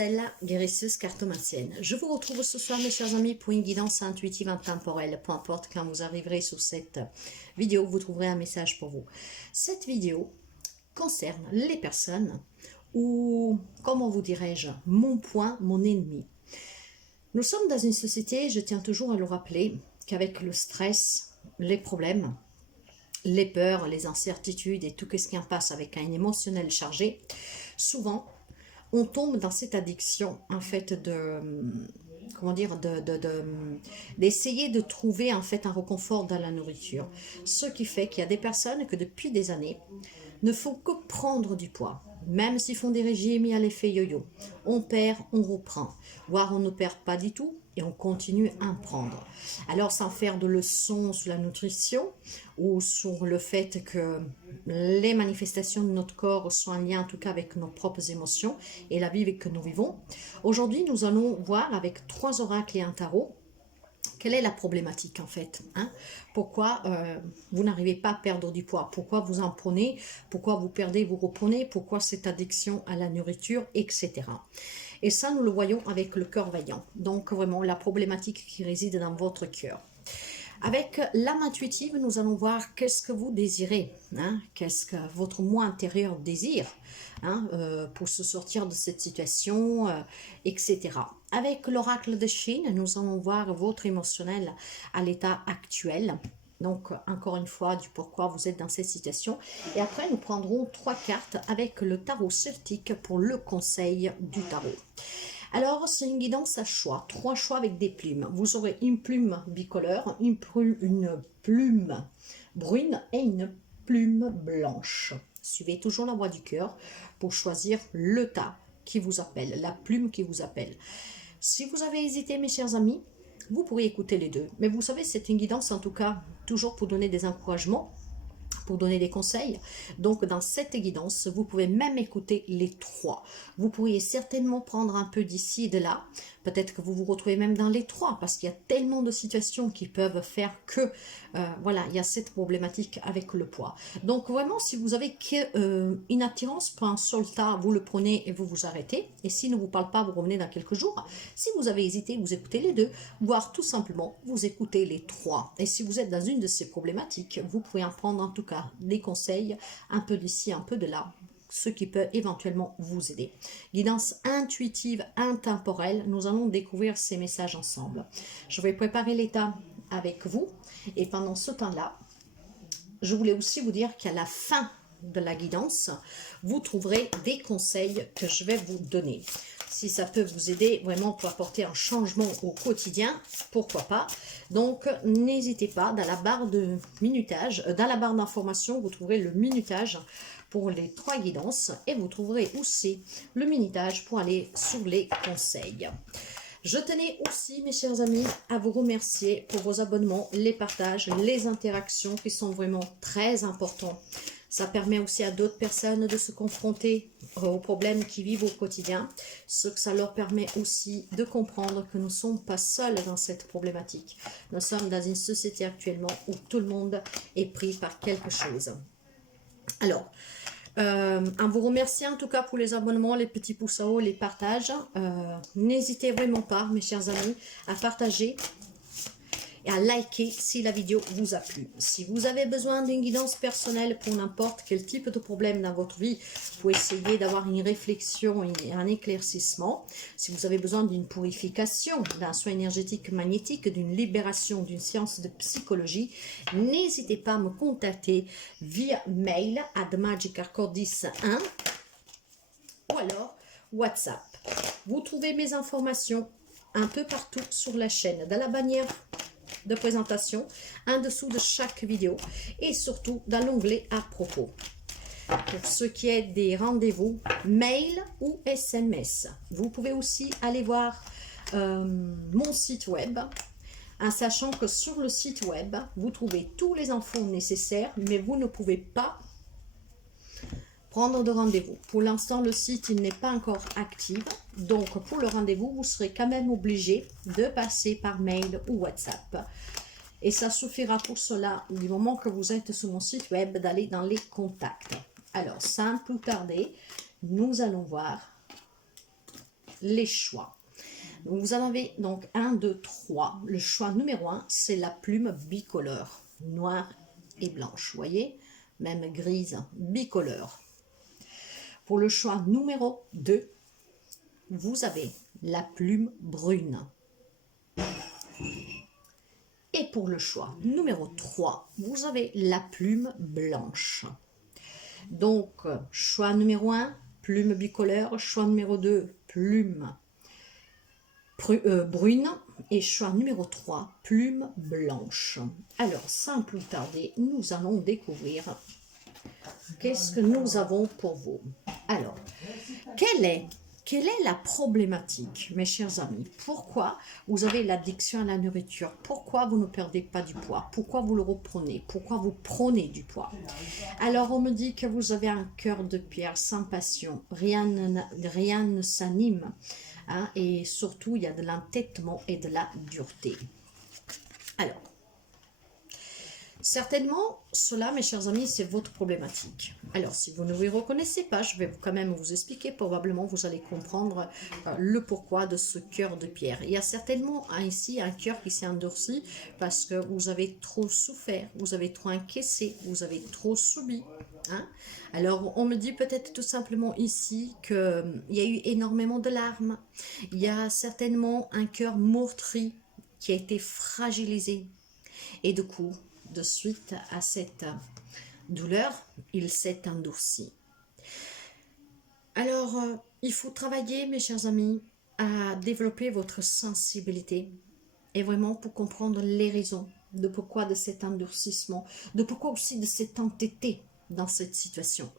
Marcella, guérisseuse cartomancienne. Je vous retrouve ce soir, mes chers amis, pour une guidance intuitive intemporelle. Peu importe quand vous arriverez sur cette vidéo, vous trouverez un message pour vous. Cette vidéo concerne les personnes ou, comment vous dirais-je, mon point, mon ennemi. Nous sommes dans une société, je tiens toujours à le rappeler, qu'avec le stress, les problèmes, les peurs, les incertitudes et tout ce qui en passe avec un émotionnel chargé, souvent, on tombe dans cette addiction, en fait, d'essayer de trouver, en fait, un réconfort dans la nourriture. Ce qui fait qu'il y a des personnes que, depuis des années, ne font que prendre du poids. Même s'ils font des régimes, il y a l'effet yo-yo. On perd, on reprend. Voire on ne perd pas du tout et on continue à en prendre. Alors, sans faire de leçons sur la nutrition ou sur le fait que les manifestations de notre corps sont en lien en tout cas avec nos propres émotions et la vie que nous vivons, aujourd'hui nous allons voir avec 3 oracles et un tarot quelle est la problématique en fait, hein? Pourquoi vous n'arrivez pas à perdre du poids? Pourquoi vous en prenez? Pourquoi vous perdez, vous reprenez? Pourquoi cette addiction à la nourriture, etc. Et ça, nous le voyons avec le cœur vaillant. Donc vraiment la problématique qui réside dans votre cœur. Avec l'âme intuitive, nous allons voir qu'est-ce que vous désirez, hein? Qu'est-ce que votre moi intérieur désire, hein? Pour se sortir de cette situation, etc. Avec l'oracle de Chine, nous allons voir votre émotionnel à l'état actuel. Donc, encore une fois, du pourquoi vous êtes dans cette situation. Et après, nous prendrons 3 cartes avec le tarot celtique pour le conseil du tarot. Alors, c'est une guidance à choix, 3 choix avec des plumes. Vous aurez une plume bicolore, une plume brune et une plume blanche. Suivez toujours la voie du cœur pour choisir le tas qui vous appelle, la plume qui vous appelle. Si vous avez hésité, mes chers amis, vous pourrez écouter les deux. Mais vous savez, c'est une guidance en tout cas, toujours pour donner des encouragements, pour donner des conseils. Donc dans cette guidance, vous pouvez même écouter les 3. Vous pourriez certainement prendre un peu d'ici et de là. Peut-être que vous vous retrouvez même dans les 3 parce qu'il y a tellement de situations qui peuvent faire que, voilà, il y a cette problématique avec le poids. Donc vraiment, si vous avez une attirance pour un seul tas, vous le prenez et vous vous arrêtez. Et s'il ne vous parle pas, vous revenez dans quelques jours. Si vous avez hésité, vous écoutez les 2, voire tout simplement, vous écoutez les 3. Et si vous êtes dans une de ces problématiques, vous pouvez en prendre en tout cas des conseils, un peu d'ici, un peu de là, ce qui peut éventuellement vous aider. Guidance intuitive, intemporelle, nous allons découvrir ces messages ensemble. Je vais préparer l'état avec vous et pendant ce temps-là, je voulais aussi vous dire qu'à la fin de la guidance, vous trouverez des conseils que je vais vous donner. Si ça peut vous aider vraiment pour apporter un changement au quotidien, pourquoi pas. Donc, n'hésitez pas, dans la barre de minutage, dans la barre d'information, vous trouverez le minutage pour les 3 guidances et vous trouverez aussi le minutage pour aller sur les conseils. Je tenais aussi, mes chers amis, à vous remercier pour vos abonnements, les partages, les interactions qui sont vraiment très importants. Ça permet aussi à d'autres personnes de se confronter aux problèmes qu'ils vivent au quotidien. Ce que ça leur permet aussi de comprendre que nous ne sommes pas seuls dans cette problématique. Nous sommes dans une société actuellement où tout le monde est pris par quelque chose. Alors, en vous remerciant en tout cas pour les abonnements, les petits pouces en haut, les partages. N'hésitez vraiment pas, mes chers amis, à partager et à liker si la vidéo vous a plu. Si vous avez besoin d'une guidance personnelle pour n'importe quel type de problème dans votre vie, pour essayer d'avoir une réflexion et un éclaircissement, si vous avez besoin d'une purification, d'un soin énergétique magnétique, d'une libération, d'une séance de psychologie, n'hésitez pas à me contacter via mail à magicarcordis1 ou alors WhatsApp. Vous trouvez mes informations un peu partout sur la chaîne, dans la bannière de présentation, en dessous de chaque vidéo et surtout dans l'onglet à propos. Pour ce qui est des rendez-vous, mail ou SMS. Vous pouvez aussi aller voir mon site web, en sachant que sur le site web, vous trouvez tous les infos nécessaires, mais vous ne pouvez pas prendre de rendez-vous. Pour l'instant, le site il n'est pas encore actif. Donc, pour le rendez-vous, vous serez quand même obligé de passer par mail ou WhatsApp. Et ça suffira pour cela, du moment que vous êtes sur mon site web, d'aller dans les contacts. Alors, sans plus tarder, nous allons voir les choix. Vous en avez donc 1, 2, 3. Le choix numéro 1, c'est la plume bicolore, noire et blanche. Vous voyez, même grise, bicolore. Pour le choix numéro 2, vous avez la plume brune. Et pour le choix numéro 3, vous avez la plume blanche. Donc, choix numéro 1, plume bicolore. Choix numéro 2, plume brune. Et choix numéro 3, plume blanche. Alors, sans plus tarder, nous allons découvrir qu'est-ce que nous avons pour vous. Alors, quelle est la problématique, mes chers amis? Pourquoi vous avez l'addiction à la nourriture? Pourquoi vous ne perdez pas du poids? Pourquoi vous le reprenez? Pourquoi vous prenez du poids? Alors, on me dit que vous avez un cœur de pierre sans passion. Rien ne s'anime. Hein, et surtout, il y a de l'entêtement et de la dureté. Alors, certainement, cela, mes chers amis, c'est votre problématique. Alors, si vous ne vous reconnaissez pas, je vais quand même vous expliquer. Probablement, vous allez comprendre le pourquoi de ce cœur de pierre. Il y a certainement ici un cœur qui s'est endurci parce que vous avez trop souffert, vous avez trop encaissé, vous avez trop subi. Hein? Alors, on me dit peut-être tout simplement ici qu'il y a eu énormément de larmes. Il y a certainement un cœur meurtri qui a été fragilisé. Et du coup, de suite à cette douleur, il s'est endurci. Alors, il faut travailler, mes chers amis, à développer votre sensibilité et vraiment pour comprendre les raisons de pourquoi de cet endurcissement, de pourquoi aussi de cet entêté dans cette situation.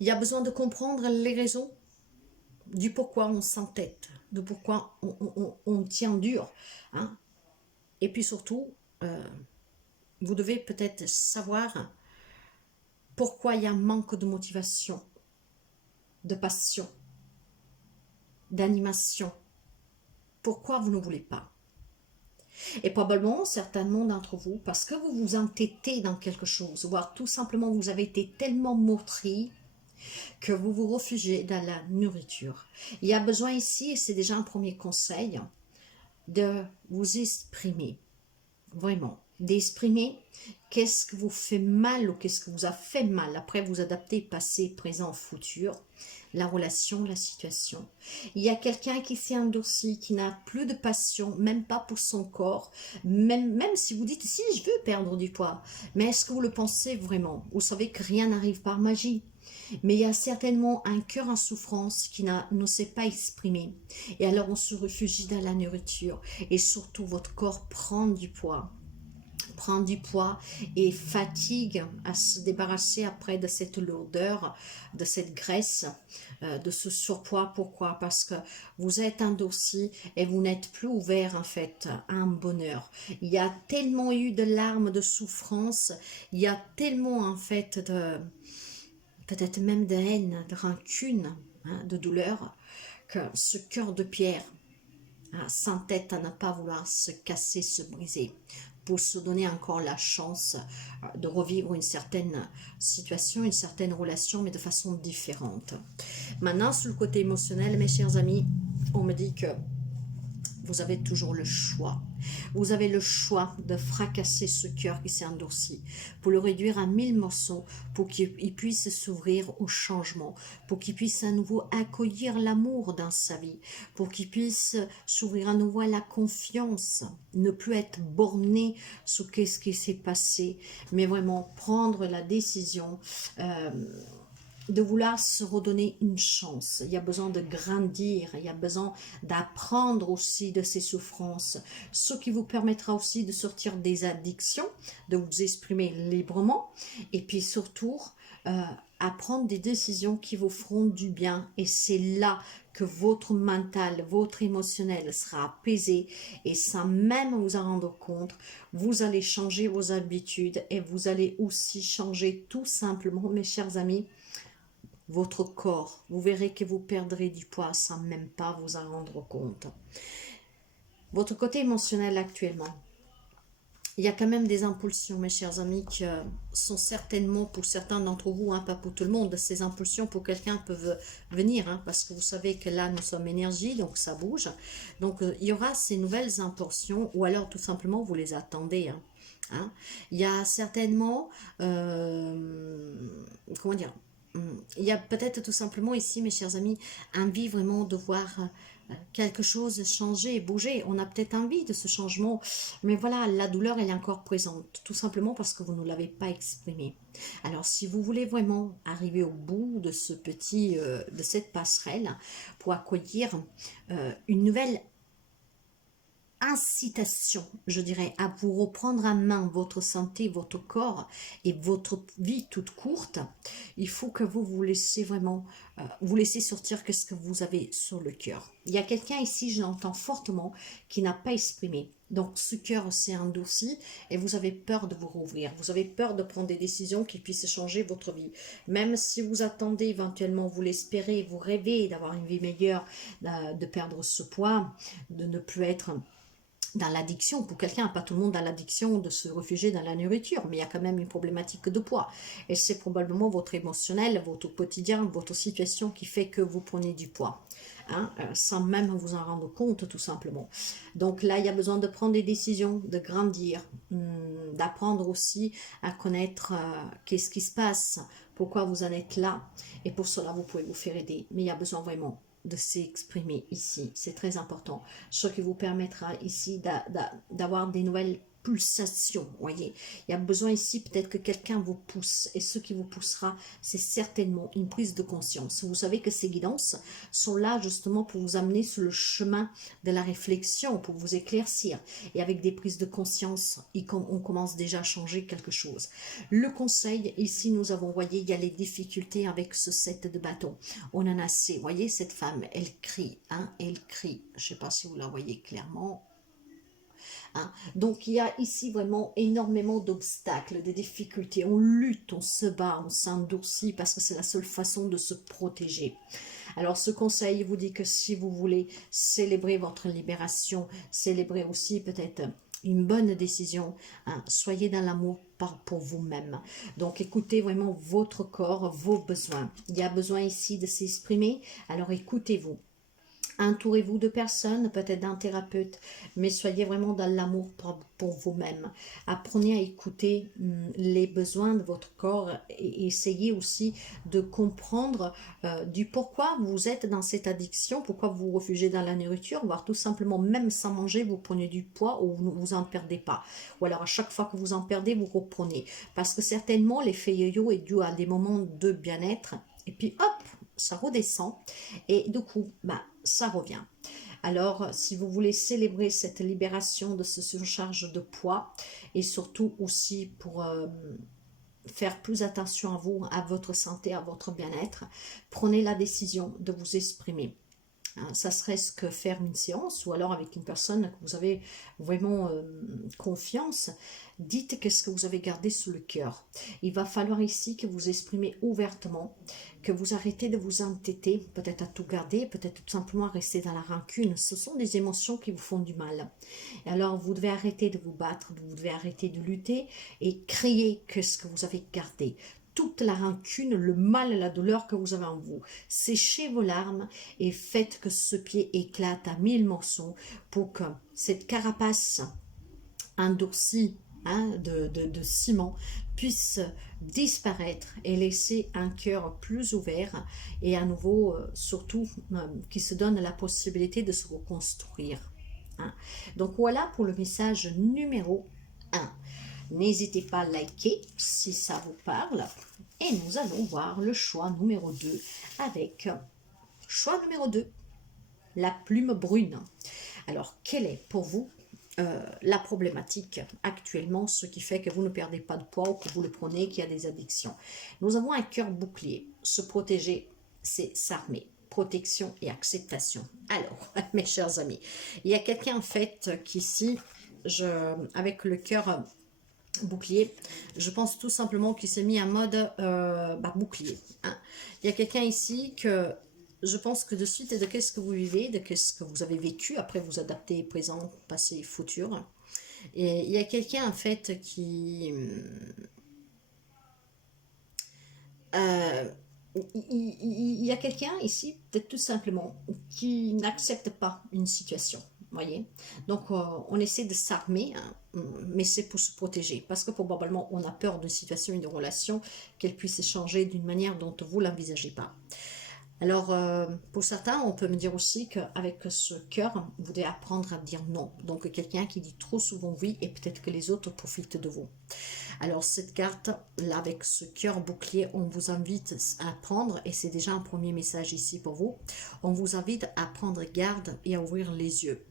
Il y a besoin de comprendre les raisons du pourquoi on s'entête, de pourquoi on tient dur. Hein? Et puis surtout, vous devez peut-être savoir pourquoi il y a un manque de motivation, de passion, d'animation. Pourquoi vous ne voulez pas? Et probablement, certainement d'entre vous, parce que vous vous entêtez dans quelque chose, voire tout simplement vous avez été tellement meurtri que vous vous réfugiez dans la nourriture. Il y a besoin ici, et c'est déjà un premier conseil, de vous exprimer. Vraiment, d'exprimer qu'est-ce que vous fait mal ou qu'est-ce que vous a fait mal. Après, vous adaptez passé, présent, futur, la relation, la situation. Il y a quelqu'un qui s'est endurci, qui n'a plus de passion, même pas pour son corps, même si vous dites, si je veux perdre du poids, mais est-ce que vous le pensez vraiment? Vous savez que rien n'arrive par magie. Mais il y a certainement un cœur en souffrance qui ne s'est pas exprimé. Et alors on se réfugie dans la nourriture. Et surtout votre corps prend du poids et fatigue à se débarrasser après de cette lourdeur, de cette graisse, de ce surpoids. Pourquoi? Parce que vous êtes endurci et vous n'êtes plus ouvert en fait à un bonheur. Il y a tellement eu de larmes, de souffrance, il y a tellement en fait de... peut-être même de haine, de rancune, hein, de douleur, que ce cœur de pierre s'entête à ne pas vouloir se casser, se briser, pour se donner encore la chance de revivre une certaine situation, une certaine relation, mais de façon différente. Maintenant, sur le côté émotionnel, mes chers amis, on me dit que vous avez toujours le choix. Vous avez le choix de fracasser ce cœur qui s'est endurci, pour le réduire à 1000 morceaux, pour qu'il puisse s'ouvrir au changement, pour qu'il puisse à nouveau accueillir l'amour dans sa vie, pour qu'il puisse s'ouvrir à nouveau à la confiance, ne plus être borné sur qu'est-ce qui s'est passé, mais vraiment prendre la décision de vouloir se redonner une chance. Il y a besoin de grandir, il y a besoin d'apprendre aussi de ces souffrances, ce qui vous permettra aussi de sortir des addictions, de vous exprimer librement, et puis surtout à prendre des décisions qui vous feront du bien. Et c'est là que votre mental, votre émotionnel sera apaisé, et sans même vous en rendre compte, vous allez changer vos habitudes et vous allez aussi changer tout simplement, mes chers amis, votre corps. Vous verrez que vous perdrez du poids sans même pas vous en rendre compte. Votre côté émotionnel actuellement, il y a quand même des impulsions, mes chers amis, qui sont certainement pour certains d'entre vous, hein, pas pour tout le monde. Ces impulsions pour quelqu'un peuvent venir, hein, parce que vous savez que là, nous sommes énergie, donc ça bouge. Donc, il y aura ces nouvelles impulsions, ou alors tout simplement, vous les attendez. Hein, hein. Il y a certainement, comment dire, il y a peut-être tout simplement ici, mes chers amis, envie vraiment de voir quelque chose changer et bouger. On a peut-être envie de ce changement, mais voilà, la douleur, elle est encore présente, tout simplement parce que vous ne l'avez pas exprimée. Alors, si vous voulez vraiment arriver au bout de ce de cette passerelle pour accueillir une nouvelle incitation, je dirais, à vous reprendre en main votre santé, votre corps et votre vie toute courte, il faut que vous vous laissez vraiment, vous laissez sortir qu'est-ce que vous avez sur le cœur. Il y a quelqu'un ici, je l'entends fortement, qui n'a pas exprimé. Donc ce cœur s'est endurci et vous avez peur de vous rouvrir. Vous avez peur de prendre des décisions qui puissent changer votre vie. Même si vous attendez éventuellement, vous l'espérez, vous rêvez d'avoir une vie meilleure, de perdre ce poids, de ne plus être dans l'addiction, pour quelqu'un, pas tout le monde a l'addiction de se réfugier dans la nourriture, mais il y a quand même une problématique de poids. Et c'est probablement votre émotionnel, votre quotidien, votre situation qui fait que vous prenez du poids, hein, sans même vous en rendre compte tout simplement. Donc là, il y a besoin de prendre des décisions, de grandir, d'apprendre aussi à connaître qu'est-ce qui se passe, pourquoi vous en êtes là, et pour cela, vous pouvez vous faire aider. Mais il y a besoin vraiment de s'exprimer ici, c'est très important, ce qui vous permettra ici d'avoir des nouvelles pulsations, voyez, il y a besoin ici peut-être que quelqu'un vous pousse, et ce qui vous poussera, c'est certainement une prise de conscience. Vous savez que ces guidances sont là justement pour vous amener sur le chemin de la réflexion, pour vous éclaircir, et avec des prises de conscience, on commence déjà à changer quelque chose. Le conseil, ici nous avons, voyez, il y a les difficultés avec ce set de bâton, on en a assez, voyez cette femme, elle crie, hein, elle crie, je ne sais pas si vous la voyez clairement, hein. Donc il y a ici vraiment énormément d'obstacles, de difficultés, on lutte, on se bat, on s'endurcit parce que c'est la seule façon de se protéger. Alors ce conseil vous dit que si vous voulez célébrer votre libération, célébrer aussi peut-être une bonne décision, hein, soyez dans l'amour pour vous-même. Donc écoutez vraiment votre corps, vos besoins. Il y a besoin ici de s'exprimer, alors écoutez-vous. Entourez-vous de personnes, peut-être d'un thérapeute, mais soyez vraiment dans l'amour pour vous-même. Apprenez à écouter les besoins de votre corps et essayez aussi de comprendre du pourquoi vous êtes dans cette addiction, pourquoi vous vous réfugiez dans la nourriture, voire tout simplement, même sans manger, vous prenez du poids ou vous en perdez pas. Ou alors à chaque fois que vous en perdez, vous reprenez. Parce que certainement, l'effet yo-yo est dû à des moments de bien-être et puis hop, ça redescend et du coup, bah, ça revient. Alors, si vous voulez célébrer cette libération de ce surcharge de poids et surtout aussi pour faire plus attention à vous, à votre santé, à votre bien-être, prenez la décision de vous exprimer. Hein, ça serait ce que faire une séance ou alors avec une personne que vous avez vraiment confiance, dites qu'est-ce que vous avez gardé sous le cœur. Il va falloir ici que vous exprimez ouvertement, que vous arrêtez de vous entêter, peut-être à tout garder, peut-être tout simplement à rester dans la rancune. Ce sont des émotions qui vous font du mal. Et alors vous devez arrêter de vous battre, vous devez arrêter de lutter et créer qu'est-ce que vous avez gardé. Toute la rancune, le mal et la douleur que vous avez en vous. Séchez vos larmes et faites que ce pied éclate à 1000 morceaux pour que cette carapace endurcie, hein, de ciment puisse disparaître et laisser un cœur plus ouvert et à nouveau, surtout, qui se donne la possibilité de se reconstruire. Hein. Donc voilà pour le message numéro 1. N'hésitez pas à liker si ça vous parle. Et nous allons voir le choix numéro 2 avec choix numéro 2, la plume brune. Alors, quelle est pour vous la problématique actuellement, ce qui fait que vous ne perdez pas de poids ou que vous le prenez, qu'il y a des addictions? Nous avons un cœur bouclier. Se protéger, c'est s'armer. Protection et acceptation. Alors, mes chers amis, il y a quelqu'un en fait qui ici, avec le cœur bouclier, je pense tout simplement qu'il s'est mis en mode bouclier. Hein. Il y a quelqu'un ici que je pense que de suite de qu'est-ce que vous vivez, de qu'est-ce que vous avez vécu, après vous adaptez présent, passé, futur. Et il y a quelqu'un en fait qui... euh, il y a quelqu'un ici, peut-être tout simplement, qui n'accepte pas une situation. Voyez. Donc, on essaie de s'armer, hein, mais c'est pour se protéger. Parce que probablement, on a peur d'une situation et d'une relation qu'elle puisse changer d'une manière dont vous ne l'envisagez pas. Alors, pour certains, on peut me dire aussi qu'avec ce cœur, vous devez apprendre à dire non. Donc, quelqu'un qui dit trop souvent oui et peut-être que les autres profitent de vous. Alors, cette carte, là, avec ce cœur bouclier, on vous invite à prendre, et c'est déjà un premier message ici pour vous, on vous invite à prendre garde et à ouvrir les yeux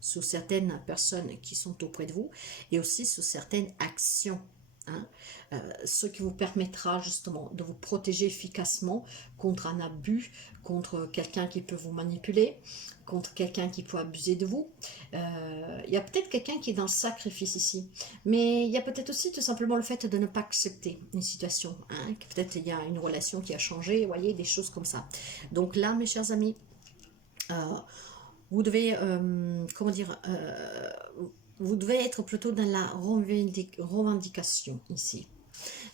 sur certaines personnes qui sont auprès de vous et aussi sur certaines actions. Hein, ce qui vous permettra justement de vous protéger efficacement contre un abus, contre quelqu'un qui peut vous manipuler, contre quelqu'un qui peut abuser de vous. Il y a peut-être quelqu'un qui est dans le sacrifice ici, mais il y a peut-être aussi tout simplement le fait de ne pas accepter une situation. Hein, peut-être il y a une relation qui a changé, vous voyez, des choses comme ça. Donc là, mes chers amis, euh, vous devez, comment dire, vous devez être plutôt dans la revendication ici.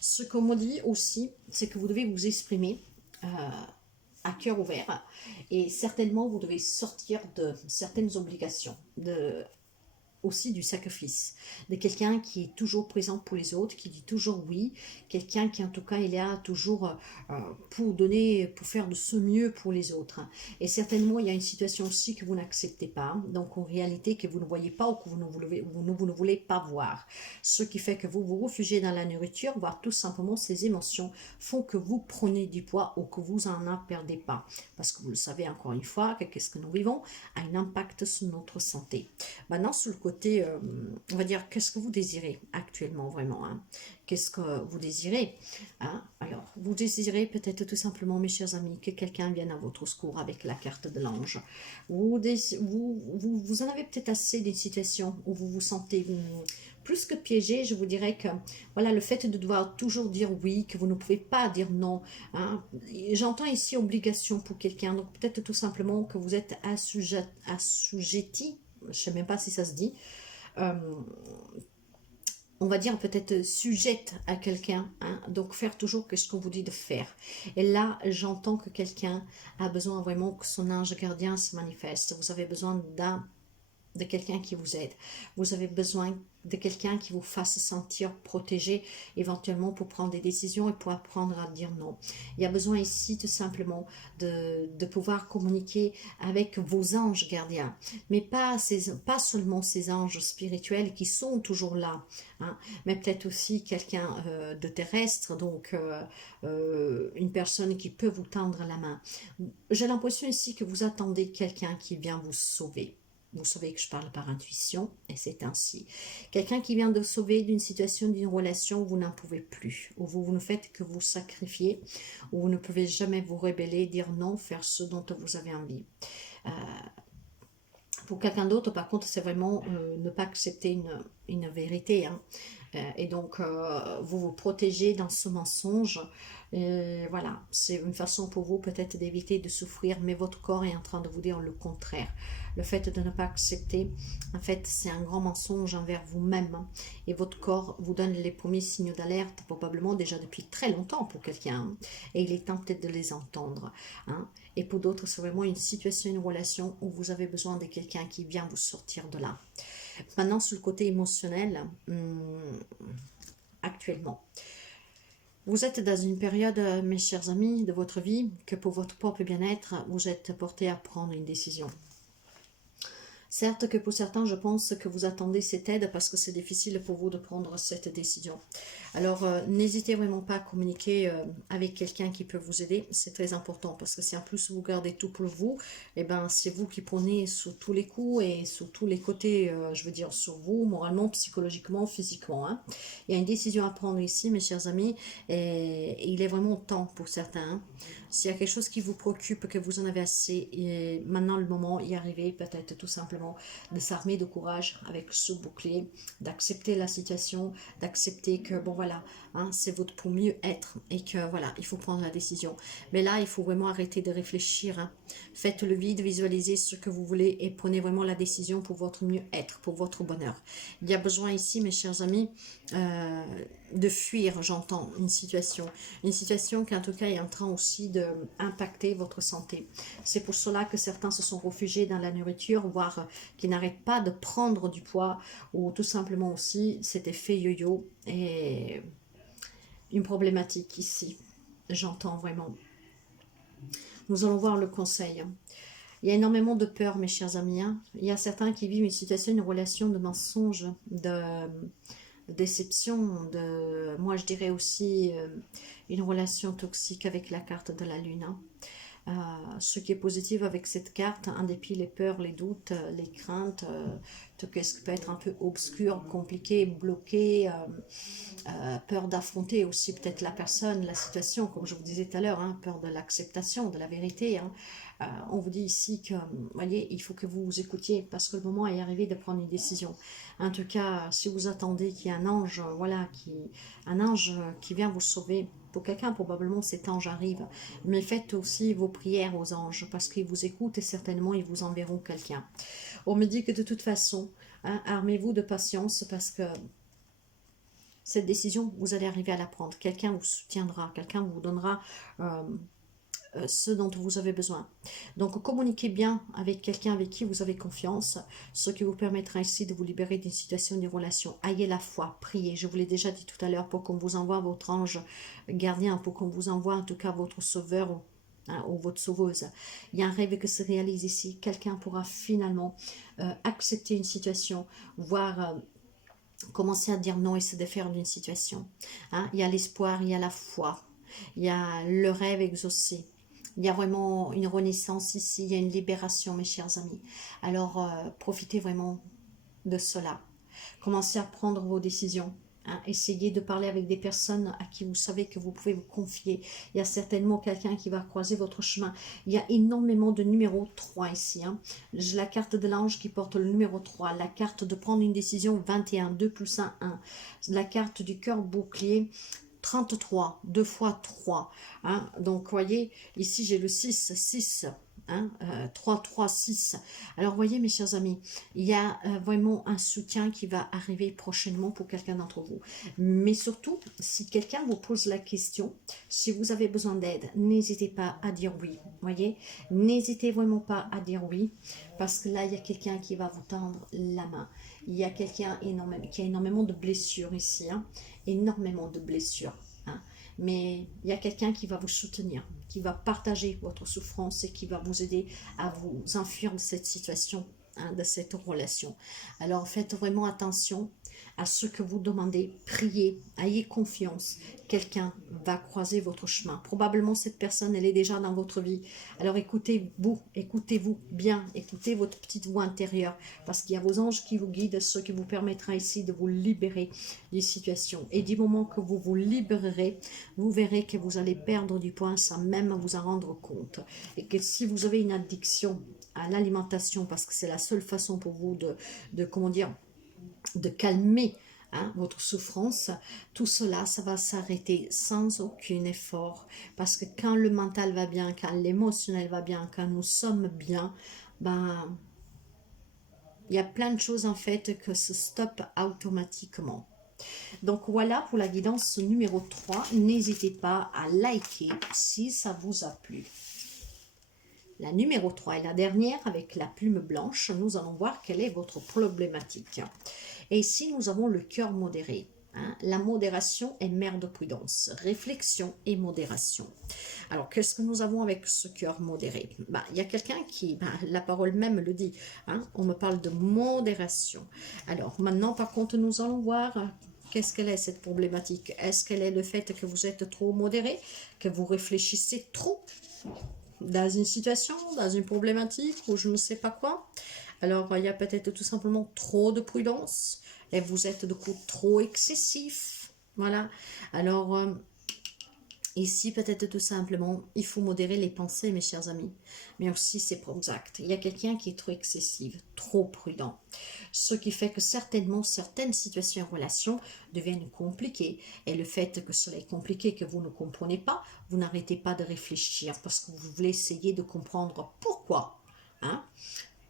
Ce qu'on me dit aussi, c'est que vous devez vous exprimer à cœur ouvert et certainement vous devez sortir de certaines obligations, aussi du sacrifice, de quelqu'un qui est toujours présent pour les autres, qui dit toujours oui, quelqu'un qui en tout cas il est là toujours pour donner, pour faire de ce mieux pour les autres. Et certainement il y a une situation aussi que vous n'acceptez pas, donc en réalité que vous ne voyez pas ou que vous ne voulez pas voir. Ce qui fait que vous vous réfugiez dans la nourriture, voire tout simplement ces émotions font que vous prenez du poids ou que vous en perdez pas. Parce que vous le savez encore une fois, que qu'est-ce que nous vivons a un impact sur notre santé. Maintenant, sur le côté, on va dire, qu'est-ce que vous désirez actuellement vraiment, hein? Qu'est-ce que vous désirez, hein? Alors, vous désirez peut-être tout simplement, mes chers amis, que quelqu'un vienne à votre secours avec la carte de l'ange. Vous en avez peut-être assez d'une situation où vous vous sentez plus que piégé. Je vous dirais que voilà, le fait de devoir toujours dire oui, que vous ne pouvez pas dire non, hein. J'entends ici obligation pour quelqu'un, donc peut-être tout simplement que vous êtes assujetti, je ne sais même pas si ça se dit, euh, on va dire peut-être sujette à quelqu'un, hein, donc faire toujours ce qu'on vous dit de faire. Et là, j'entends que quelqu'un a besoin vraiment que son ange gardien se manifeste. Vous avez besoin de quelqu'un qui vous aide. Vous avez besoin de quelqu'un qui vous fasse sentir protégé, éventuellement pour prendre des décisions et pour apprendre à dire non. Il y a besoin ici tout simplement de pouvoir communiquer avec vos anges gardiens, mais pas seulement ces anges spirituels qui sont toujours là, hein, mais peut-être aussi quelqu'un de terrestre, donc une personne qui peut vous tendre la main. J'ai l'impression ici que vous attendez quelqu'un qui vient vous sauver. Vous savez que je parle par intuition, et c'est ainsi. Quelqu'un qui vient de sauver d'une situation, d'une relation où vous n'en pouvez plus, où vous ne faites que vous sacrifier, où vous ne pouvez jamais vous rebeller, dire non, faire ce dont vous avez envie. Pour quelqu'un d'autre, par contre, c'est vraiment ne pas accepter une vérité, hein. Et donc, vous vous protégez dans ce mensonge. Et voilà, c'est une façon pour vous peut-être d'éviter de souffrir, mais votre corps est en train de vous dire le contraire. Le fait de ne pas accepter, en fait, c'est un grand mensonge envers vous-même. Hein. Et votre corps vous donne les premiers signaux d'alerte, probablement déjà depuis très longtemps pour quelqu'un. Hein. Et il est temps peut-être de les entendre. Hein. Et pour d'autres, c'est vraiment une situation, une relation où vous avez besoin de quelqu'un qui vient vous sortir de là. Maintenant, sur le côté émotionnel, actuellement, vous êtes dans une période, mes chers amis, de votre vie, que pour votre propre bien-être, vous êtes porté à prendre une décision. Certes que pour certains, je pense que vous attendez cette aide parce que c'est difficile pour vous de prendre cette décision. Alors, n'hésitez vraiment pas à communiquer avec quelqu'un qui peut vous aider. C'est très important parce que si en plus vous gardez tout pour vous, eh ben, c'est vous qui prenez sur tous les coups et sur tous les côtés, je veux dire, sur vous, moralement, psychologiquement, physiquement. Hein. Il y a une décision à prendre ici, mes chers amis, et il est vraiment temps pour certains. Hein. S'il y a quelque chose qui vous préoccupe, que vous en avez assez, et maintenant le moment y arriver, peut-être tout simplement vraiment de s'armer de courage avec ce bouclier, d'accepter la situation, d'accepter que, bon voilà, hein, c'est votre pour mieux être et que voilà, il faut prendre la décision. Mais là, il faut vraiment arrêter de réfléchir, hein. Faites le vide, visualisez ce que vous voulez et prenez vraiment la décision pour votre mieux être, pour votre bonheur. Il y a besoin ici, mes chers amis, de fuir, j'entends, une situation qui en tout cas est en train aussi d'impacter votre santé. C'est pour cela que certains se sont réfugiés dans la nourriture, voire qui n'arrêtent pas de prendre du poids, ou tout simplement aussi cet effet yo-yo et une problématique ici, j'entends vraiment. Nous allons voir le conseil. Il y a énormément de peur, mes chers amis, hein. Il y a certains qui vivent une situation, une relation de mensonge, de déception, moi je dirais aussi une relation toxique avec la carte de la lune, hein. Ce qui est positif avec cette carte, en dépit les peurs, les doutes, les craintes, tout ce qui peut être un peu obscur, compliqué, bloqué, peur d'affronter aussi peut-être la personne, la situation, comme je vous disais tout à l'heure, hein, peur de l'acceptation, de la vérité, hein. On vous dit ici que, voyez, il faut que vous vous écoutiez parce que le moment est arrivé de prendre une décision. En tout cas, si vous attendez qu'il y ait un ange, voilà, un ange qui vient vous sauver, pour quelqu'un, probablement, cet ange arrive. Mais faites aussi vos prières aux anges parce qu'ils vous écoutent et certainement, ils vous enverront quelqu'un. On me dit que de toute façon, hein, armez-vous de patience parce que cette décision, vous allez arriver à la prendre. Quelqu'un vous soutiendra, quelqu'un vous donnera ce dont vous avez besoin. Donc communiquez bien avec quelqu'un avec qui vous avez confiance, ce qui vous permettra ici de vous libérer d'une situation, d'une relation. Ayez la foi, priez. Je vous l'ai déjà dit tout à l'heure pour qu'on vous envoie votre ange gardien, pour qu'on vous envoie en tout cas votre sauveur, hein, ou votre sauveuse. Il y a un rêve qui se réalise ici. Quelqu'un pourra finalement accepter une situation, voire commencer à dire non et se défaire d'une situation, hein. Il y a l'espoir, il y a la foi, il y a le rêve exaucé. Il y a vraiment une renaissance ici, il y a une libération, mes chers amis. Alors, profitez vraiment de cela. Commencez à prendre vos décisions, hein. Essayez de parler avec des personnes à qui vous savez que vous pouvez vous confier. Il y a certainement quelqu'un qui va croiser votre chemin. Il y a énormément de numéro 3 ici, hein. J'ai la carte de l'ange qui porte le numéro 3, la carte de prendre une décision 21, 2 plus 1, 1. La carte du cœur bouclier 33, 2 fois 3, hein. Donc, voyez, ici j'ai le 6, 6, hein, 3, 3, 6. Alors, voyez, mes chers amis, il y a vraiment un soutien qui va arriver prochainement pour quelqu'un d'entre vous. Mais surtout, si quelqu'un vous pose la question, si vous avez besoin d'aide, n'hésitez pas à dire oui, voyez. N'hésitez vraiment pas à dire oui, parce que là, il y a quelqu'un qui va vous tendre la main. Il y a quelqu'un qui a énormément de blessures ici, hein. Énormément de blessures, hein. Mais il y a quelqu'un qui va vous soutenir, qui va partager votre souffrance et qui va vous aider à vous enfuir de cette situation, hein, de cette relation. Alors faites vraiment attention à ce que vous demandez, priez, ayez confiance. Quelqu'un va croiser votre chemin. Probablement cette personne, elle est déjà dans votre vie. Alors écoutez-vous bien, écoutez votre petite voix intérieure, parce qu'il y a vos anges qui vous guident, ce qui vous permettra ici de vous libérer des situations. Et du moment que vous vous libérerez, vous verrez que vous allez perdre du poids sans même vous en rendre compte. Et que si vous avez une addiction à l'alimentation, parce que c'est la seule façon pour vous comment dire, de calmer, hein, votre souffrance, tout cela, ça va s'arrêter sans aucun effort, parce que quand le mental va bien, quand l'émotionnel va bien, quand nous sommes bien, ben, il y a plein de choses en fait que se stoppent automatiquement. Donc voilà pour la guidance numéro 3. N'hésitez pas à liker si ça vous a plu. La numéro 3 est la dernière avec la plume blanche. Nous allons voir quelle est votre problématique. Et ici, nous avons le cœur modéré, hein. La modération est mère de prudence. Réflexion et modération. Alors, qu'est-ce que nous avons avec ce cœur modéré? Il y a quelqu'un qui, la parole même le dit, hein, on me parle de modération. Alors, maintenant, par contre, nous allons voir qu'est-ce qu'elle est cette problématique. Est-ce qu'elle est le fait que vous êtes trop modéré, que vous réfléchissez trop dans une situation, dans une problématique ou je ne sais pas quoi? Alors, il y a peut-être tout simplement trop de prudence et vous êtes du coup trop excessif. Voilà. Alors, Ici, peut-être tout simplement, il faut modérer les pensées, mes chers amis, mais aussi ses propres actes. Il y a quelqu'un qui est trop excessif, trop prudent, ce qui fait que certainement certaines situations en relation deviennent compliquées. Et le fait que cela est compliqué, que vous ne comprenez pas, vous n'arrêtez pas de réfléchir parce que vous voulez essayer de comprendre pourquoi. Hein?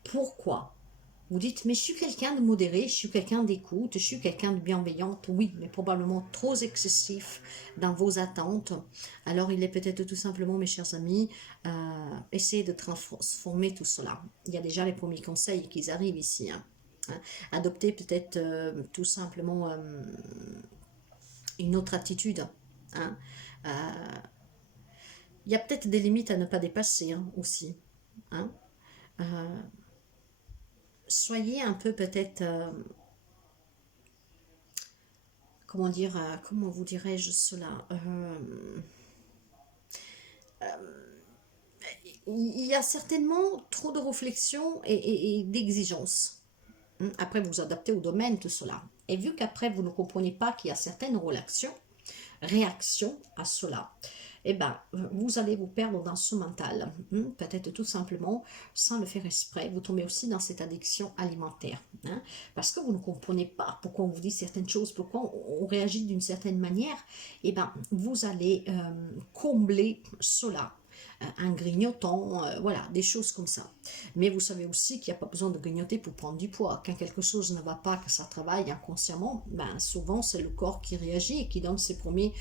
Pourquoi? Vous dites, mais je suis quelqu'un de modéré, je suis quelqu'un d'écoute, je suis quelqu'un de bienveillante, oui, mais probablement trop excessif dans vos attentes. Alors, il est peut-être tout simplement, mes chers amis, essayez de transformer tout cela. Il y a déjà les premiers conseils qui arrivent ici. Hein. Adoptez peut-être tout simplement une autre attitude. Hein. Il y a peut-être des limites à ne pas dépasser hein, aussi. Hein. Soyez un peu peut-être, comment dire, comment vous dirais-je cela il y a certainement trop de réflexion et d'exigence. Après, vous vous adaptez au domaine, tout cela. Et vu qu'après, vous ne comprenez pas qu'il y a certaines réactions à cela, eh ben, vous allez vous perdre dans ce mental. Peut-être tout simplement, sans le faire exprès, vous tombez aussi dans cette addiction alimentaire. Hein, parce que vous ne comprenez pas pourquoi on vous dit certaines choses, pourquoi on réagit d'une certaine manière. Eh ben, vous allez combler cela un grignotant, voilà, des choses comme ça. Mais vous savez aussi qu'il n'y a pas besoin de grignoter pour prendre du poids. Quand quelque chose ne va pas, que ça travaille inconsciemment, ben souvent c'est le corps qui réagit et qui donne ses premiers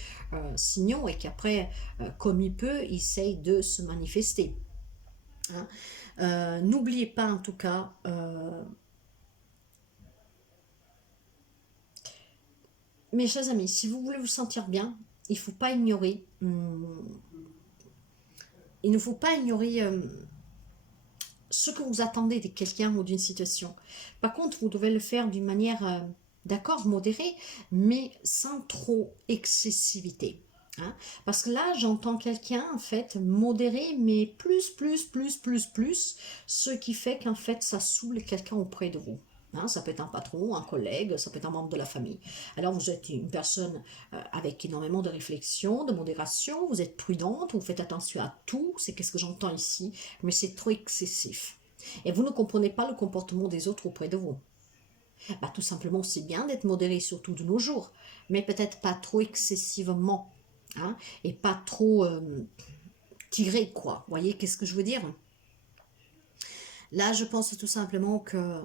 signaux et qu'après, comme il peut, il essaye de se manifester. Hein. N'oubliez pas en tout cas, mes chers amis, si vous voulez vous sentir bien, il ne faut pas ignorer, il ne faut pas ignorer ce que vous attendez de quelqu'un ou d'une situation. Par contre, vous devez le faire d'une manière, d'accord, modérée, mais sans trop excessivité. Hein. Parce que là, j'entends quelqu'un, en fait, modéré, mais plus, ce qui fait qu'en fait, ça saoule quelqu'un auprès de vous. Hein, ça peut être un patron, un collègue, ça peut être un membre de la famille. Alors vous êtes une personne avec énormément de réflexion, de modération, vous êtes prudente, vous faites attention à tout, c'est qu'est-ce que j'entends ici, mais c'est trop excessif. Et vous ne comprenez pas le comportement des autres auprès de vous. Bah, tout simplement, c'est bien d'être modéré, surtout de nos jours, mais peut-être pas trop excessivement, hein, et pas trop tiré, quoi. Vous voyez, qu'est-ce que je veux dire? Là, je pense tout simplement que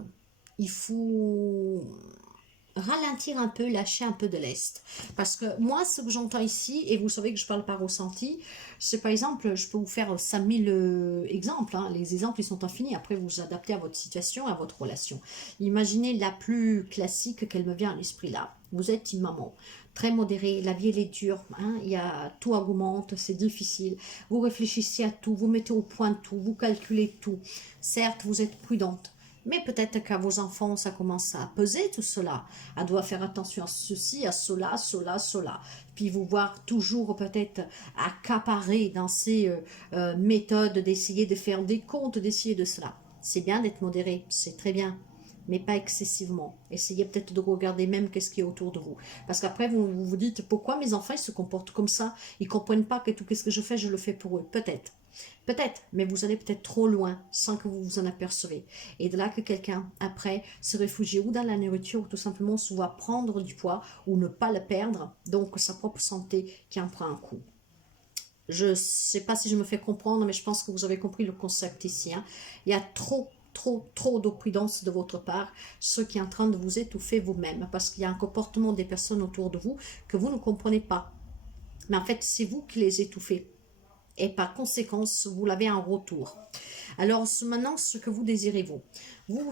il faut ralentir un peu, lâcher un peu de lest. Parce que moi, ce que j'entends ici, et vous savez que je parle par ressenti, c'est par exemple, je peux vous faire 5000 exemples, hein. Les exemples, ils sont infinis. Après, vous adaptez à votre situation, à votre relation. Imaginez la plus classique qu'elle me vient à l'esprit là. Vous êtes une maman, très modérée, la vie elle est dure, hein, il y a, tout augmente, c'est difficile. Vous réfléchissez à tout, vous mettez au point tout, vous calculez tout. Certes, vous êtes prudente, mais peut-être qu'à vos enfants, ça commence à peser tout cela. Elle doit faire attention à ceci, à cela. Puis vous voir toujours peut-être accaparer dans ces méthodes d'essayer de faire des comptes, d'essayer de cela. C'est bien d'être modéré, c'est très bien, mais pas excessivement. Essayez peut-être de regarder même qu'est-ce qui est autour de vous. Parce qu'après, vous vous dites, pourquoi mes enfants ils se comportent comme ça? Ils ne comprennent pas que tout ce que je fais, je le fais pour eux. Peut-être. Peut-être, mais vous allez peut-être trop loin sans que vous vous en apercevez. Et de là que quelqu'un, après, se réfugie ou dans la nourriture ou tout simplement se voit prendre du poids ou ne pas le perdre, donc sa propre santé qui en prend un coup. Je ne sais pas si je me fais comprendre, mais je pense que vous avez compris le concept ici. Hein. Il y a trop de prudence de votre part, ce qui est en train de vous étouffer vous-même, parce qu'il y a un comportement des personnes autour de vous que vous ne comprenez pas. Mais en fait, c'est vous qui les étouffez. Et par conséquence, vous l'avez en retour. Alors maintenant, ce que vous désirez, vous,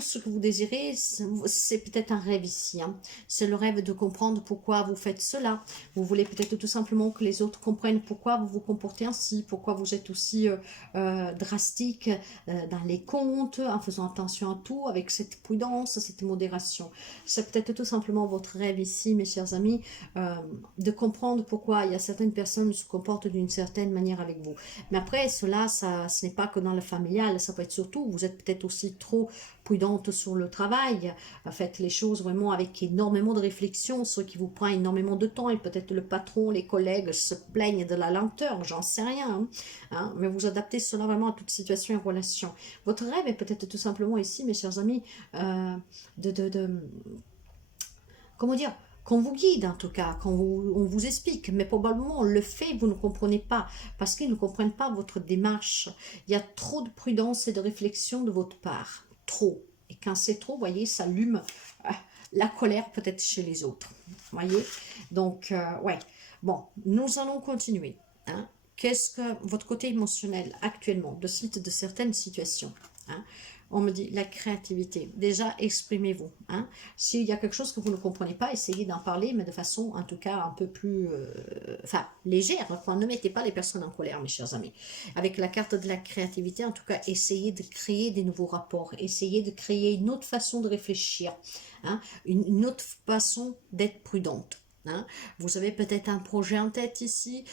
ce que vous désirez, c'est peut-être un rêve ici. Hein. C'est le rêve de comprendre pourquoi vous faites cela. Vous voulez peut-être tout simplement que les autres comprennent pourquoi vous vous comportez ainsi, pourquoi vous êtes aussi drastique dans les comptes, en faisant attention à tout, avec cette prudence, cette modération. C'est peut-être tout simplement votre rêve ici, mes chers amis, de comprendre pourquoi il y a certaines personnes qui se comportent d'une certaine manière avec vous. Mais après, cela, ce n'est pas que dans le familial, ça peut être surtout, vous êtes peut-être aussi trop prudente sur le travail, faites les choses vraiment avec énormément de réflexion, ce qui vous prend énormément de temps, et peut-être le patron, les collègues se plaignent de la lenteur, j'en sais rien, mais vous adaptez cela vraiment à toute situation et relation. Votre rêve est peut-être tout simplement ici, mes chers amis, comment dire, qu'on vous guide en tout cas, on vous explique, mais probablement on le fait, vous ne comprenez pas, parce qu'ils ne comprennent pas votre démarche. Il y a trop de prudence et de réflexion de votre part, trop. Et quand c'est trop, vous voyez, ça allume la colère peut-être chez les autres, voyez. Donc, ouais, bon, nous allons continuer. Hein. Qu'est-ce que votre côté émotionnel actuellement, de suite de certaines situations, hein? On me dit la créativité. Déjà, exprimez-vous. Hein. S'il y a quelque chose que vous ne comprenez pas, essayez d'en parler, mais de façon, en tout cas, un peu plus légère. Enfin, ne mettez pas les personnes en colère, mes chers amis. Avec la carte de la créativité, en tout cas, essayez de créer des nouveaux rapports. Essayez de créer une autre façon de réfléchir. Hein, une autre façon d'être prudente. Hein. Vous avez peut-être un projet en tête ici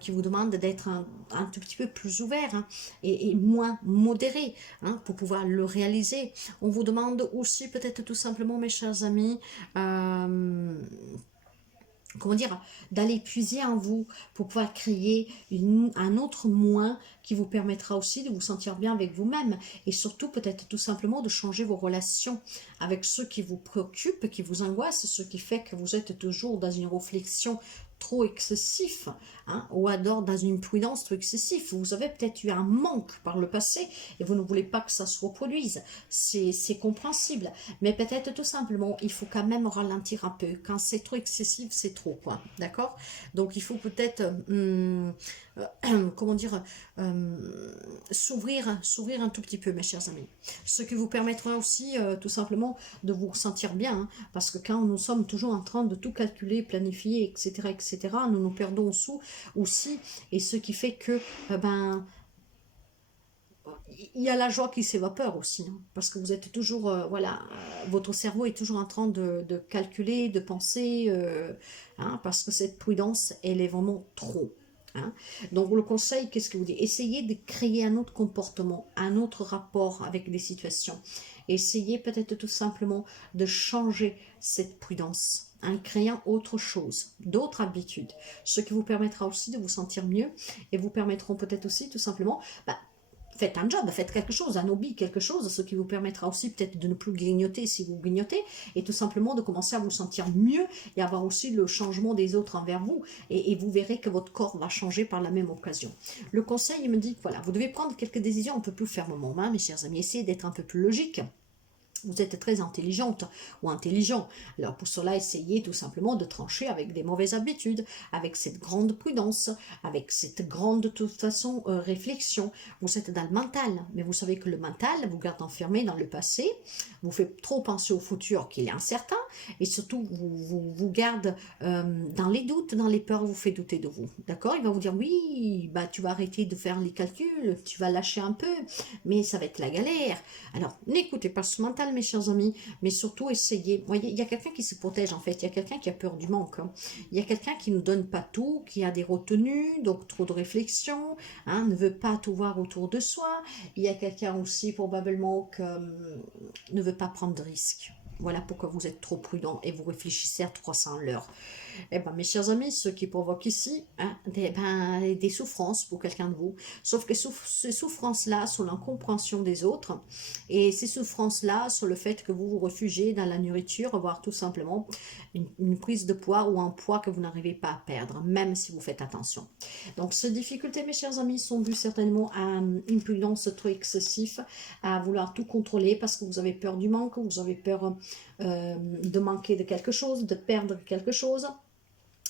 qui vous demande d'être un tout petit peu plus ouvert, hein, et moins modéré, hein, pour pouvoir le réaliser. On vous demande aussi peut-être tout simplement, mes chers amis, comment dire, d'aller puiser en vous pour pouvoir créer un autre moi qui vous permettra aussi de vous sentir bien avec vous-même, et surtout peut-être tout simplement de changer vos relations avec ceux qui vous préoccupent, qui vous angoissent, ce qui fait que vous êtes toujours dans une réflexion trop excessif, hein, ou alors dans une prudence trop excessive. Vous avez peut-être eu un manque par le passé et vous ne voulez pas que ça se reproduise. C'est compréhensible, mais peut-être tout simplement, il faut quand même ralentir un peu. Quand c'est trop excessif, c'est trop, quoi. D'accord? Donc, il faut peut-être, comment dire, s'ouvrir un tout petit peu, mes chers amis. Ce qui vous permettra aussi, tout simplement, de vous sentir bien, hein, parce que quand nous sommes toujours en train de tout calculer, planifier, etc., nous nous perdons aussi, et ce qui fait que, il y a la joie qui s'évapore aussi, hein, parce que vous êtes toujours, votre cerveau est toujours en train de calculer, de penser, hein, parce que cette prudence, elle est vraiment trop. Hein. Donc le conseil, qu'est-ce que vous dites? Essayez de créer un autre comportement, un autre rapport avec des situations. Essayez peut-être tout simplement de changer cette prudence en créant autre chose, d'autres habitudes, ce qui vous permettra aussi de vous sentir mieux, et vous permettront peut-être aussi tout simplement, faites un job, faites quelque chose, un hobby, quelque chose, ce qui vous permettra aussi peut-être de ne plus grignoter si vous grignotez, et tout simplement de commencer à vous sentir mieux et avoir aussi le changement des autres envers vous, et vous verrez que votre corps va changer par la même occasion. Le conseil, il me dit que voilà, vous devez prendre quelques décisions un peu plus fermement, hein, mes chers amis, essayez d'être un peu plus logique. Vous êtes très intelligente ou intelligent. Alors pour cela, essayez tout simplement de trancher avec des mauvaises habitudes, avec cette grande prudence, avec cette grande, de toute façon, réflexion. Vous êtes dans le mental, mais vous savez que le mental vous garde enfermé dans le passé, vous fait trop penser au futur qui est incertain, et surtout vous garde dans les doutes, dans les peurs, vous fait douter de vous. D'accord? Il va vous dire, oui, tu vas arrêter de faire les calculs, tu vas lâcher un peu, mais ça va être la galère. Alors, n'écoutez pas ce mental, mes chers amis, mais surtout essayez. Vous voyez, il y a quelqu'un qui se protège en fait, il y a quelqu'un qui a peur du manque, hein. Il y a quelqu'un qui ne donne pas tout, qui a des retenues, donc trop de réflexion, hein, ne veut pas tout voir autour de soi. Il y a quelqu'un aussi probablement qui ne veut pas prendre de risques. Voilà pourquoi vous êtes trop prudent et vous réfléchissez à 300 l'heure. Eh bien, mes chers amis, ce qui provoque ici, hein, des souffrances pour quelqu'un de vous. Sauf que ces souffrances-là sont l'incompréhension des autres. Et ces souffrances-là sont le fait que vous vous réfugiez dans la nourriture, voire tout simplement une prise de poids ou un poids que vous n'arrivez pas à perdre, même si vous faites attention. Donc, ces difficultés, mes chers amis, sont dues certainement à une prudence trop excessive, à vouloir tout contrôler parce que vous avez peur du manque, vous avez peur de manquer de quelque chose, de perdre quelque chose.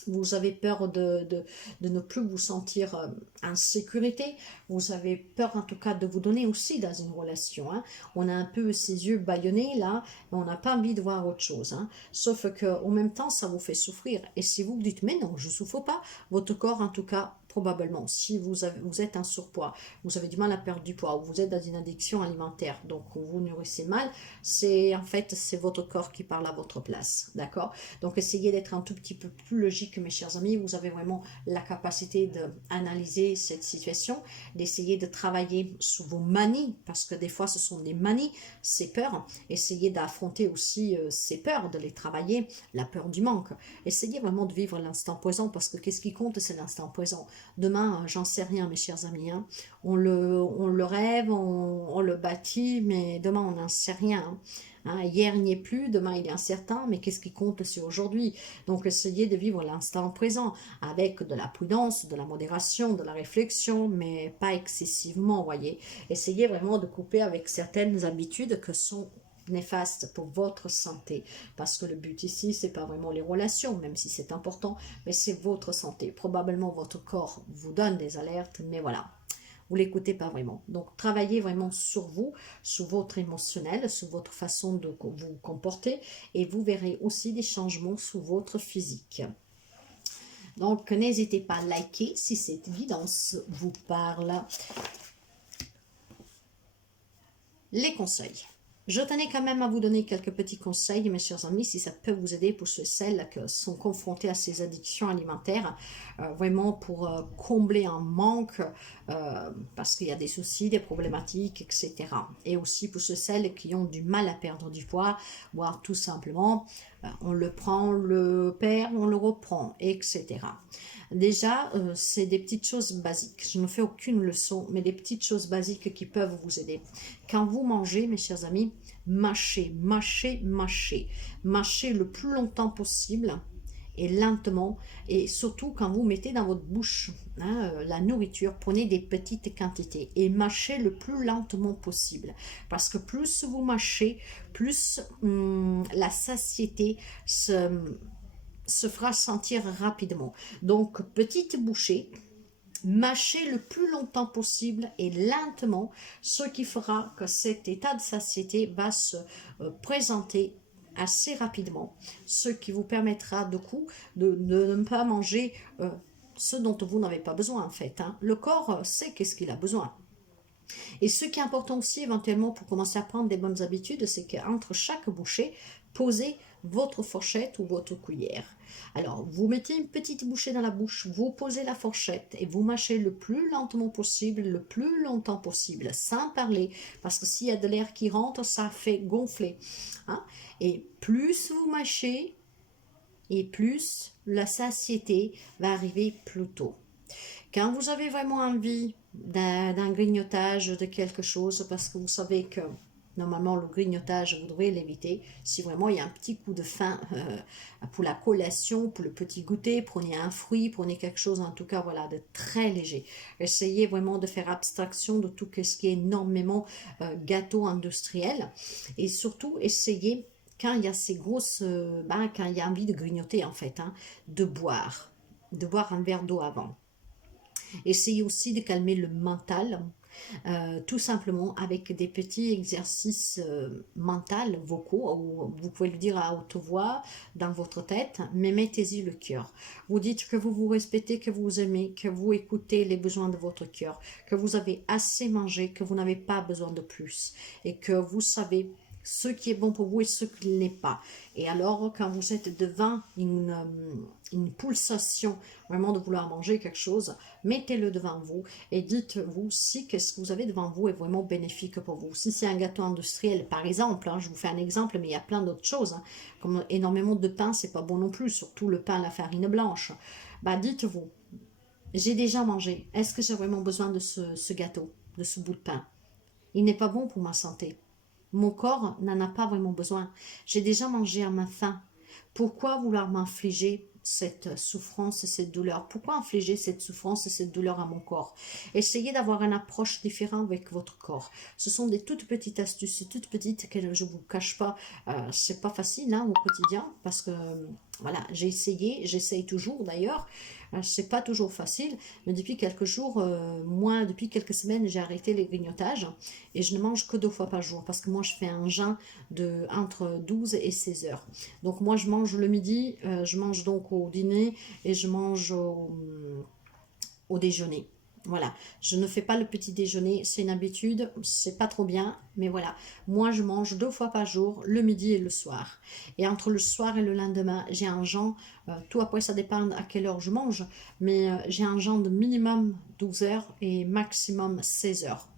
Vous avez peur de ne plus vous sentir en sécurité. Vous avez peur en tout cas de vous donner aussi dans une relation. Hein. On a un peu ses yeux bâillonnés là, mais on n'a pas envie de voir autre chose. Hein. Sauf qu'en même temps, ça vous fait souffrir. Et si vous vous dites, mais non, je ne souffre pas, votre corps en tout cas probablement, si vous êtes en surpoids, vous avez du mal à perdre du poids, ou vous êtes dans une addiction alimentaire, donc vous nourrissez mal, c'est en fait, c'est votre corps qui parle à votre place, d'accord? Donc essayez d'être un tout petit peu plus logique, mes chers amis, vous avez vraiment la capacité d'analyser cette situation, d'essayer de travailler sous vos manies, parce que des fois ce sont des manies, ces peurs, essayez d'affronter aussi ces peurs, de les travailler, la peur du manque, essayez vraiment de vivre l'instant présent, parce que qu'est-ce qui compte, c'est l'instant présent. Demain, j'en sais rien, mes chers amis, hein. On le rêve, on le bâtit, mais demain, on n'en sait rien, hein. Hein, hier, il n'y est plus, demain, il est incertain, mais qu'est-ce qui compte, c'est aujourd'hui. Donc, essayez de vivre l'instant présent avec de la prudence, de la modération, de la réflexion, mais pas excessivement, voyez. Essayez vraiment de couper avec certaines habitudes que sont néfastes pour votre santé, parce que le but ici, c'est pas vraiment les relations, même si c'est important, mais c'est votre santé. Probablement, votre corps vous donne des alertes, mais voilà. Vous l'écoutez pas vraiment. Donc, travaillez vraiment sur vous, sur votre émotionnel, sur votre façon de vous comporter, et vous verrez aussi des changements sur votre physique. Donc, n'hésitez pas à liker si cette guidance vous parle. Les conseils. Je tenais quand même à vous donner quelques petits conseils, mes chers amis, si ça peut vous aider pour ceux et celles qui sont confrontés à ces addictions alimentaires, vraiment pour combler un manque, parce qu'il y a des soucis, des problématiques, etc. Et aussi pour ceux et celles qui ont du mal à perdre du poids, voire tout simplement, on le prend, on le perd, on le reprend, etc. Déjà, c'est des petites choses basiques. Je ne fais aucune leçon, mais des petites choses basiques qui peuvent vous aider. Quand vous mangez, mes chers amis, mâchez, mâchez, mâchez. Mâchez le plus longtemps possible et lentement. Et surtout, quand vous mettez dans votre bouche la nourriture, prenez des petites quantités et mâchez le plus lentement possible. Parce que plus vous mâchez, plus la satiété se fera sentir rapidement. Donc, petite bouchée, mâchez le plus longtemps possible et lentement, ce qui fera que cet état de satiété va se présenter assez rapidement, ce qui vous permettra de coup de ne pas manger ce dont vous n'avez pas besoin en fait. Hein. Le corps sait qu'est-ce qu'il a besoin. Et ce qui est important aussi éventuellement pour commencer à prendre des bonnes habitudes, c'est qu'entre chaque bouchée, posez votre fourchette ou votre cuillère. Alors, vous mettez une petite bouchée dans la bouche, vous posez la fourchette et vous mâchez le plus lentement possible, le plus longtemps possible, sans parler, parce que s'il y a de l'air qui rentre, ça fait gonfler. Hein? Et plus vous mâchez, et plus la satiété va arriver plus tôt. Quand vous avez vraiment envie d'un grignotage, de quelque chose, parce que vous savez que normalement le grignotage, vous devrez l'éviter. Si vraiment il y a un petit coup de faim pour la collation, pour le petit goûter, prenez un fruit, prenez quelque chose en tout cas voilà, de très léger. Essayez vraiment de faire abstraction de tout ce qui est énormément gâteau industriel. Et surtout, essayez, quand il y a ces grosses... quand il y a envie de grignoter en fait, hein, de boire un verre d'eau avant. Essayez aussi de calmer le mental, tout simplement avec des petits exercices mentaux, vocaux, ou vous pouvez le dire à haute voix dans votre tête, mais mettez-y le cœur. Vous dites que vous vous respectez, que vous aimez, que vous écoutez les besoins de votre cœur, que vous avez assez mangé, que vous n'avez pas besoin de plus, et que vous savez ce qui est bon pour vous et ce qui ne l'est pas. Et alors, quand vous êtes devant une pulsation vraiment de vouloir manger quelque chose, mettez-le devant vous et dites-vous si ce que vous avez devant vous est vraiment bénéfique pour vous. Si c'est un gâteau industriel, par exemple, hein, je vous fais un exemple, mais il y a plein d'autres choses, hein, comme énormément de pain, c'est pas bon non plus, surtout le pain à la farine blanche. Bah, dites-vous, j'ai déjà mangé, est-ce que j'ai vraiment besoin de ce gâteau, de ce bout de pain? Il n'est pas bon pour ma santé. Mon corps n'en a pas vraiment besoin. J'ai déjà mangé à ma faim. Pourquoi vouloir m'infliger cette souffrance et cette douleur? Pourquoi infliger cette souffrance et cette douleur à mon corps? Essayez d'avoir une approche différente avec votre corps. Ce sont des toutes petites astuces, toutes petites, que je ne vous cache pas. C'est pas facile hein, au quotidien parce que voilà, j'ai essayé, j'essaye toujours d'ailleurs. C'est pas toujours facile, mais depuis quelques jours, depuis quelques semaines, j'ai arrêté les grignotages et je ne mange que 2 fois par jour parce que moi je fais un jeûne de entre 12 et 16 heures. Donc moi je mange le midi, je mange donc au dîner et je mange au déjeuner. Voilà, je ne fais pas le petit déjeuner, c'est une habitude, c'est pas trop bien, mais voilà. Moi, je mange 2 fois par jour, le midi et le soir. Et entre le soir et le lendemain, j'ai un jeûne, tout après ça dépend à quelle heure je mange, mais j'ai un jeûne de minimum 12 heures et maximum 16 heures.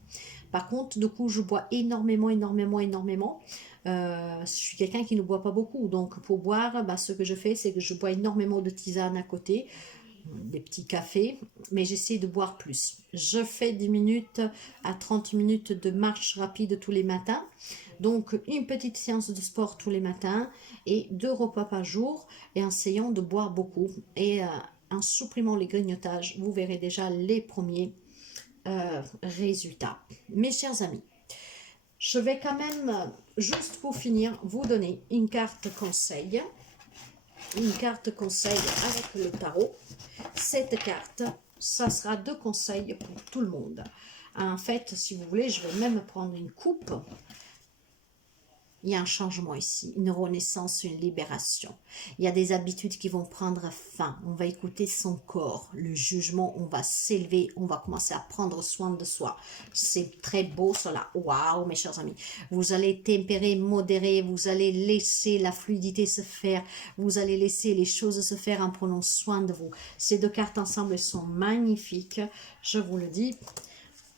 Par contre, du coup, je bois énormément, énormément, énormément. Je suis quelqu'un qui ne boit pas beaucoup, donc pour boire, bah, ce que je fais, c'est que je bois énormément de tisane à côté, des petits cafés, mais j'essaie de boire plus. Je fais 10 minutes à 30 minutes de marche rapide tous les matins, donc une petite séance de sport tous les matins et 2 repas par jour, et en essayant de boire beaucoup et en supprimant les grignotages, vous verrez déjà les premiers résultats. Mes chers amis, je vais quand même, juste pour finir, vous donner une carte conseil. Une carte conseil avec le tarot. Cette carte, ça sera 2 conseils pour tout le monde. En fait, si vous voulez, je vais même prendre une coupe. Il y a un changement ici, une renaissance, une libération. Il y a des habitudes qui vont prendre fin. On va écouter son corps, le jugement, on va s'élever, on va commencer à prendre soin de soi. C'est très beau cela. Waouh, mes chers amis. Vous allez tempérer, modérer, vous allez laisser la fluidité se faire, vous allez laisser les choses se faire en prenant soin de vous. Ces 2 cartes ensemble sont magnifiques, je vous le dis.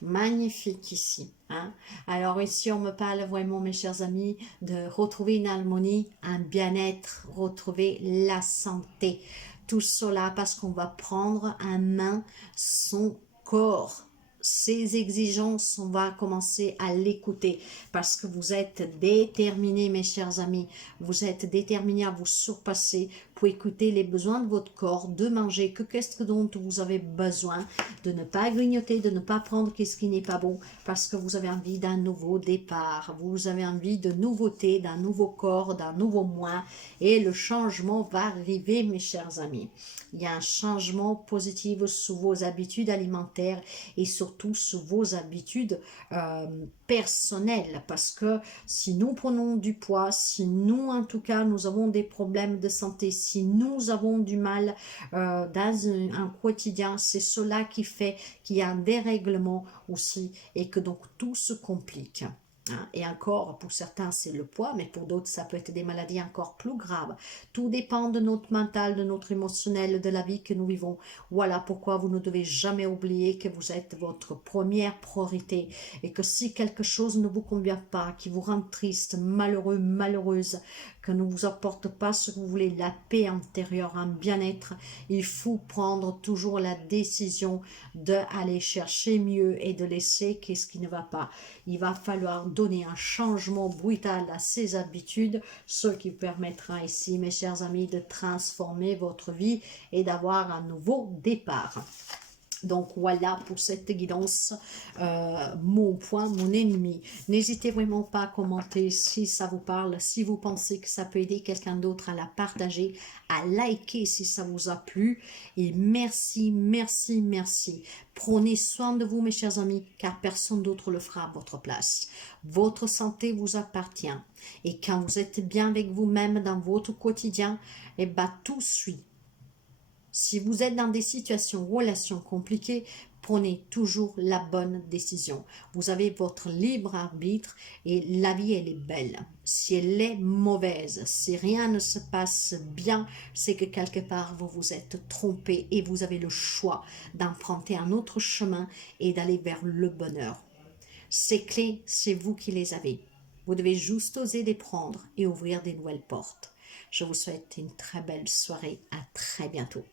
Magnifique ici. Hein? Alors ici, on me parle vraiment, mes chers amis, de retrouver une harmonie, un bien-être, retrouver la santé. Tout cela parce qu'on va prendre en main son corps. Ses exigences, on va commencer à l'écouter parce que vous êtes déterminés, mes chers amis. Vous êtes déterminés à vous surpasser pour écouter les besoins de votre corps, de manger que qu'est-ce dont vous avez besoin, de ne pas grignoter, de ne pas prendre qu'est-ce qui n'est pas bon parce que vous avez envie d'un nouveau départ. Vous avez envie de nouveauté, d'un nouveau corps, d'un nouveau moi et le changement va arriver, mes chers amis. Il y a un changement positif sur vos habitudes alimentaires et surtout sur vos habitudes personnelles. Parce que si nous prenons du poids, si nous en tout cas nous avons des problèmes de santé, si nous avons du mal dans un quotidien, c'est cela qui fait qu'il y a un dérèglement aussi et que donc tout se complique. Hein, et encore, pour certains, c'est le poids, mais pour d'autres, ça peut être des maladies encore plus graves. Tout dépend de notre mental, de notre émotionnel, de la vie que nous vivons. Voilà pourquoi vous ne devez jamais oublier que vous êtes votre première priorité et que si quelque chose ne vous convient pas, qui vous rend triste, malheureux, malheureuse, que ne vous apporte pas ce que vous voulez, la paix intérieure, un bien-être, il faut prendre toujours la décision d'aller chercher mieux et de laisser qu'est-ce qui ne va pas. Il va falloir donner un changement brutal à ces habitudes, ce qui permettra ici, mes chers amis, de transformer votre vie et d'avoir un nouveau départ. Donc voilà pour cette guidance, mon point, mon ennemi. N'hésitez vraiment pas à commenter si ça vous parle, si vous pensez que ça peut aider quelqu'un d'autre, à la partager, à liker si ça vous a plu. Et merci, merci, merci. Prenez soin de vous, mes chers amis, car personne d'autre le fera à votre place. Votre santé vous appartient. Et quand vous êtes bien avec vous-même dans votre quotidien, eh ben, tout suit. Si vous êtes dans des situations, relations compliquées, prenez toujours la bonne décision. Vous avez votre libre arbitre et la vie, elle est belle. Si elle est mauvaise, si rien ne se passe bien, c'est que quelque part, vous vous êtes trompé et vous avez le choix d'emprunter un autre chemin et d'aller vers le bonheur. Ces clés, c'est vous qui les avez. Vous devez juste oser les prendre et ouvrir des nouvelles portes. Je vous souhaite une très belle soirée. À très bientôt.